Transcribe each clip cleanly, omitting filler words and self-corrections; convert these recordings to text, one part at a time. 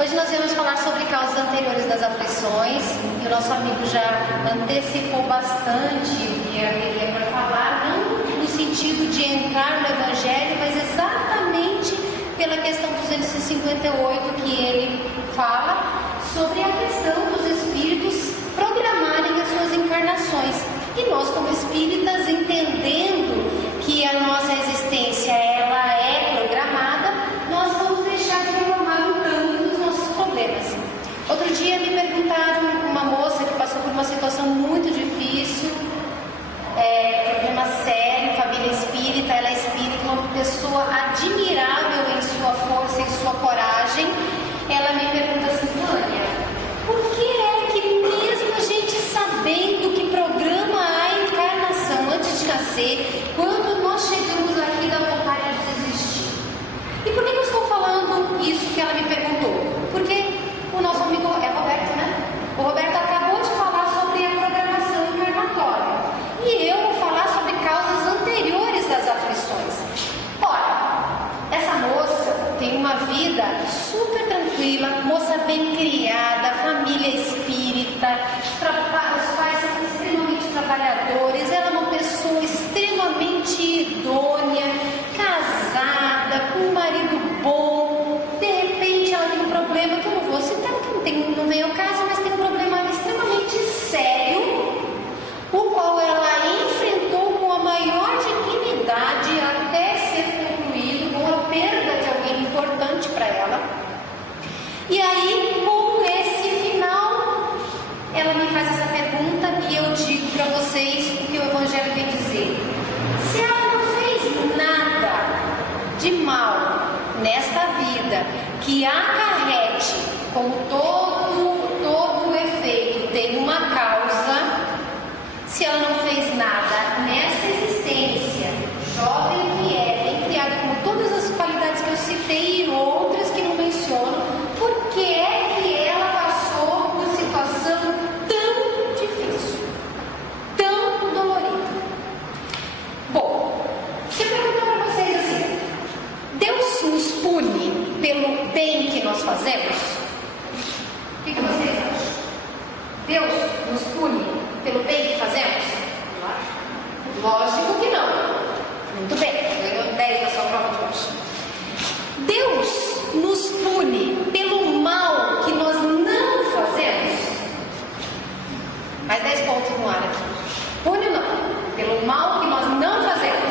Hoje nós vamos falar sobre causas anteriores das aflições, e o nosso amigo já antecipou bastante o que haveria para falar, não no sentido de entrar no Evangelho, mas exatamente pela questão 258 que ele fala sobre a questão dos espíritos programarem as suas encarnações. E nós, como espíritas, entendendo que a nossa existência ela é programada, nós vamos deixar de reclamar um tanto dos nossos problemas. Outro dia me perguntaram, uma moça que passou por uma situação muito difícil, problema sério, família espírita, ela é espírita, uma pessoa admirável em sua força, em sua coragem. Ela me pergunta assim: Vânia, por que é que mesmo a gente sabendo que programa a encarnação antes de nascer, quando nós chegamos aqui dá vontade de desistir? E por que eu estou falando isso que ela me perguntou? Porque o nosso amigo é Roberto, né? O Roberto acabou de falar sobre a programação encarnatória. E eu vou falar sobre causas anteriores das aflições. Olha, essa moça tem uma vida super tranquila, moça bem criada, família espírita, os pais são extremamente trabalhadores, ela é uma pessoa extremamente idônea, casada, com um marido bom. De repente ela tem um problema que eu não vou citar, que não vem ao caso, mas tem um problema extremamente sério, o qual ela enfrentou com a maior dignidade até ser concluído, com a perda de alguém importante para ela. E aí, com esse final, ela me faz essa pergunta e eu digo para vocês o que o Evangelho vem dizer. Se ela não fez nada de mal nesta vida que acarrete, como todo efeito tem uma causa, se ela não fez nada nessa existência, jovem que é, bem criada, com todas as qualidades que eu citei e outras que não menciono, por que é que ela passou por situação tão difícil, tão dolorida? Bom, se eu perguntar para vocês assim, Deus nos pune pelo bem que nós fazemos? O que vocês acham? Deus nos pune pelo bem que fazemos? Lógico que não. Muito bem, ganhou 10 na sua prova de hoje. Deus nos pune pelo mal que nós não fazemos? Mais 10 pontos no ar aqui. Pune ou não? Pelo mal que nós não fazemos?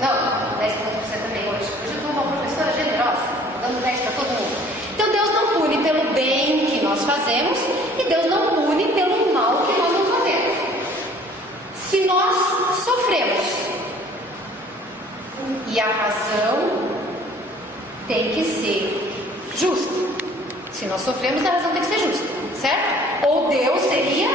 Não, 10 pontos para você também hoje. Hoje eu estou uma professora generosa, dando 10 para todo mundo. Então Deus não pune pelo bem que nós fazemos e Deus não pune pelo mal que nós não fazemos. Se nós sofremos, e a razão tem que ser justa. Se nós sofremos, a razão tem que ser justa, certo? Ou Deus seria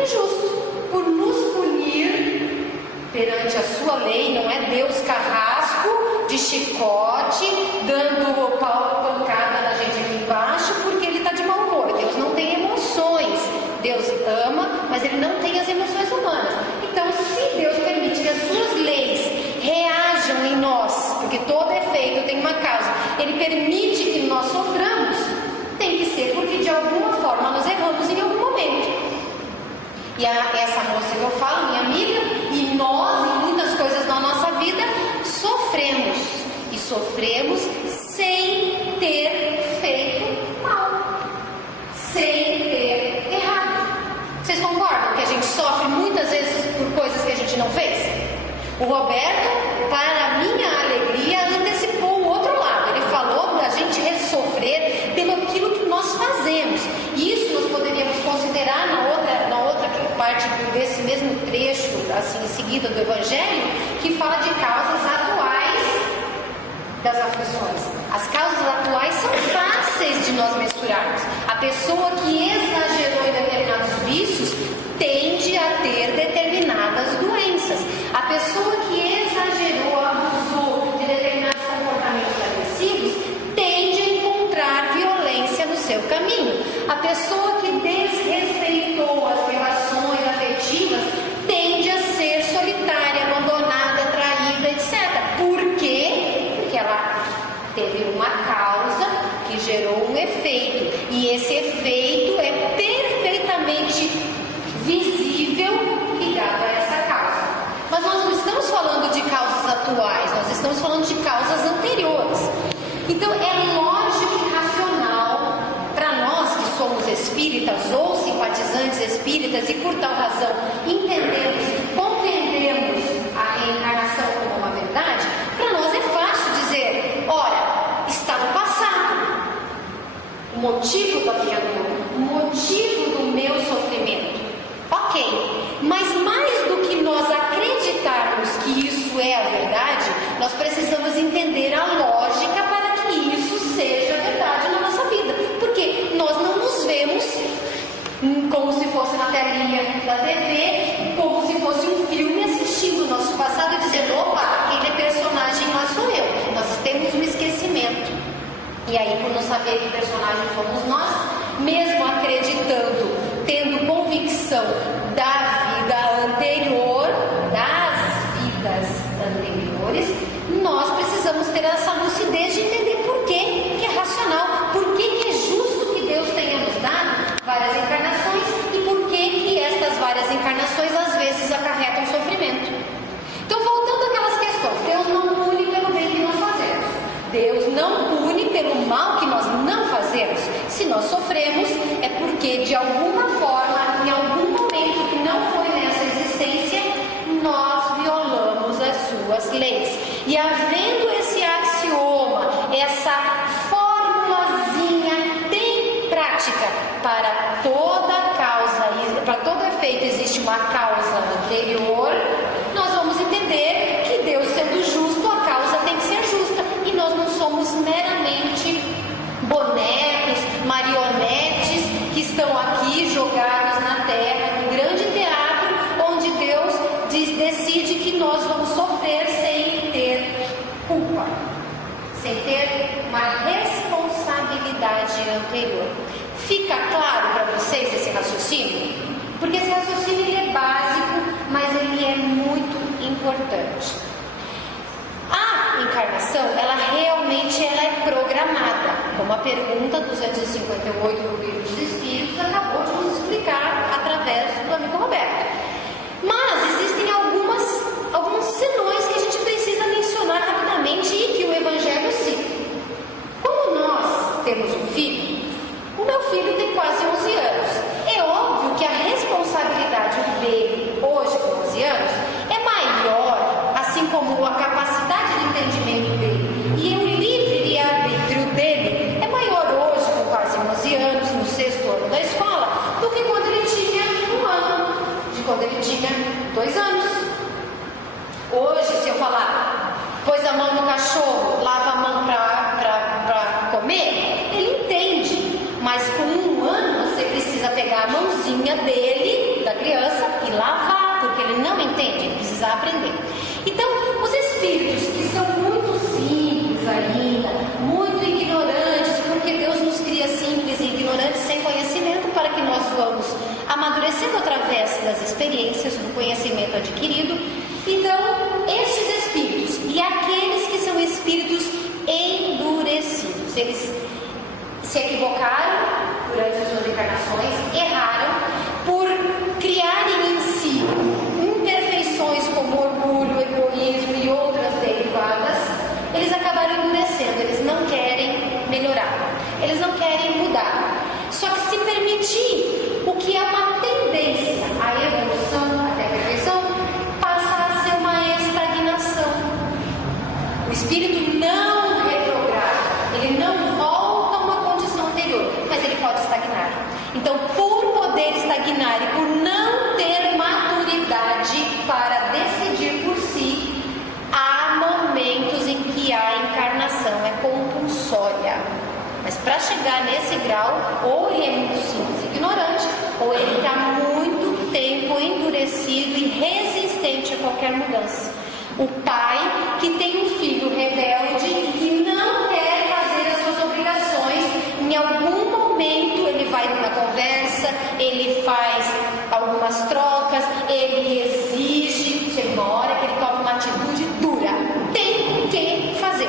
injusto por nos punir perante a sua lei. Não é Deus carrasco, de chicote, dando pancada na gente aqui embaixo porque ele está de mau humor. Deus não tem emoções. Deus ama, mas ele não tem as emoções humanas. Então, se Deus permite que as suas leis reajam em nós, porque todo efeito tem uma causa, ele permite que nós soframos, tem que ser porque de alguma forma nós erramos em algum momento. E essa moça que eu falo, minha amiga, e nós, em muitas coisas na nossa vida, sofremos. E sofremos sem ter feito mal, sem ter errado. Vocês concordam que a gente sofre muitas vezes por coisas que a gente não fez? O Roberto, para minha alegria, antecipou o outro lado. Ele falou da gente sofrer pelo aquilo que nós fazemos. E isso nós poderíamos considerar na outra parte desse mesmo trecho, assim, em seguida do Evangelho, que fala de causas atuais das aflições. As causas atuais são fáceis de nós mensurarmos. A pessoa que exagerou em determinados vícios tende a ter determinadas doenças. A pessoa que exagerou, abusou de determinados comportamentos agressivos tende a encontrar violência no seu caminho. A pessoa que desrespeitou as relações afetivas tende a ser solitária, abandonada, traída, etc. Por quê? Porque ela teve uma causa que gerou um efeito. E esse efeito é perfeitamente visível ligado a essa causa. Mas nós não estamos falando de causas atuais, nós estamos falando de causas anteriores. Então é lógico e racional para nós que somos espíritas ou simpatizantes espíritas e por tal razão compreendemos a reencarnação como uma verdade, para nós é fácil dizer, ora, está no passado o motivo da minha dor, o motivo do meu sofrimento. Ok, mas mais do que nós acreditarmos que isso é a verdade, nós precisamos entender a lógica para que isso seja verdade na nossa vida. Porque nós não nos vemos como se fosse na telinha da TV, como se fosse um filme assistindo o nosso passado e dizendo, opa, aquele personagem lá sou eu. Nós temos um esquecimento. E aí, por não saber que personagem somos nós, mesmo acreditando, tendo convicção da vida anterior, das vidas anteriores, nós precisamos ter essa lucidez de entender por que é racional, por que é justo que Deus tenha nos dado várias encarnações e por que estas várias encarnações às vezes acarretam sofrimento. Então, voltando àquelas questões, Deus não pune pelo bem que nós fazemos. Deus não pune pelo mal que nós não fazemos. Se nós sofremos, é porque de alguma forma, em algum momento que não foi nessa existência, nós violamos as suas leis. E havendo esse axioma, essa formulazinha bem prática, para toda causa, para todo efeito existe uma causa anterior, nós vamos entender que Deus sendo justo, a causa tem que ser justa. E nós não somos meramente bonecos, marionetes que estão aqui jogados na terra, um grande teatro onde Deus decide que nós vamos sofrer sem ter culpa, sem ter uma responsabilidade anterior. Fica claro para vocês esse raciocínio? Porque esse raciocínio ele é básico, mas ele é muito importante. A encarnação, ela realmente é programada, como a pergunta 258 do Livro dos Espíritos acabou de nos explicar através do amigo Roberto. Mas existem alguns senões que a gente precisa mencionar rapidamente e que o Evangelho cita. Como nós temos um filho, o meu filho tem quase 11 anos. É óbvio que a responsabilidade dele, hoje com 11 anos, é maior, assim como a capacidade de entendimento dele e o livre-arbítrio dele é maior hoje, com quase 11 anos, no 6º ano da escola, do que quando ele tinha 1 ano, de quando ele tinha 2 anos. Hoje, se eu falar, pôs a mão no cachorro, lava a mão para comer, ele entende. Mas com 1 ano você precisa pegar a mãozinha dele, da criança, e lavar, porque ele não entende, ele precisa aprender. Então, os espíritos que são muito simples ainda, muito ignorantes, porque Deus nos cria simples e ignorantes sem conhecimento para que nós vamos amadurecendo através das experiências, do conhecimento adquirido. Então, estes espíritos e aqueles que são espíritos endurecidos, eles se equivocaram durante as suas encarnações, erraram por criarem em si imperfeições como orgulho, egoísmo e outras derivadas. Eles acabaram endurecendo, eles não querem melhorar, eles não querem mudar. Só que se permitir o que é uma tendência à evolução até a perfeição, passa a ser uma estagnação. O espírito não retrograda, ele não volta a uma condição anterior, mas ele pode estagnar. Então, por poder estagnar e por não ter maturidade para decidir por si, há momentos em que a encarnação é compulsória. Mas para chegar nesse grau, ou ele é muito simples e ignorante, ou ele está muito tempo endurecido e resistente a qualquer mudança. O pai que tem um filho rebelde e que não quer fazer as suas obrigações, em algum momento ele vai numa conversa, ele faz algumas trocas, ele exige, chega uma hora que ele toma uma atitude dura, tem que fazer.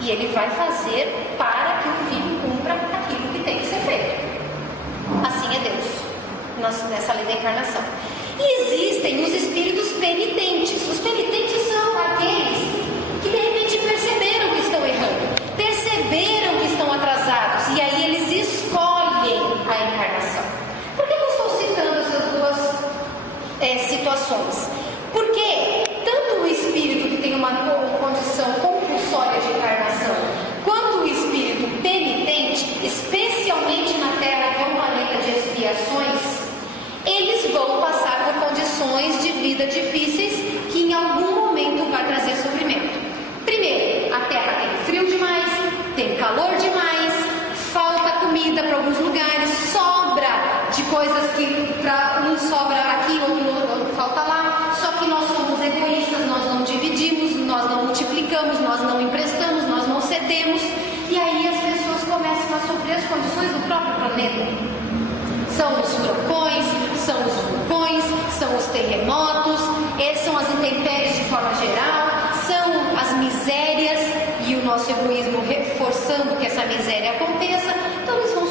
E ele vai fazer para que o filho cumpra aquilo que tem encarnação. E existem os espíritos penitentes. Os penitentes são aqueles que de repente perceberam que estão errando, perceberam que estão atrasados, e aí eles escolhem a encarnação. Por que eu estou citando essas duas situações? Porque tanto o espírito que tem uma condição compulsória de encarnação, quanto o espírito penitente, especialmente na Terra, que é um planeta de expiações, eles vão passar por condições de vida difíceis que em algum momento vai trazer sofrimento. Primeiro, a Terra tem frio demais, tem calor demais, falta comida para alguns lugares, sobra de coisas que para um sobra aqui, outro falta lá. Só que nós somos egoístas, nós não dividimos, nós não multiplicamos, nós não emprestamos, nós não cedemos. E aí as pessoas começam a sofrer as condições do próprio planeta. São os furacões, são os vulcões, são os terremotos, são as intempéries de forma geral, são as misérias e o nosso egoísmo reforçando que essa miséria aconteça. Então eles vão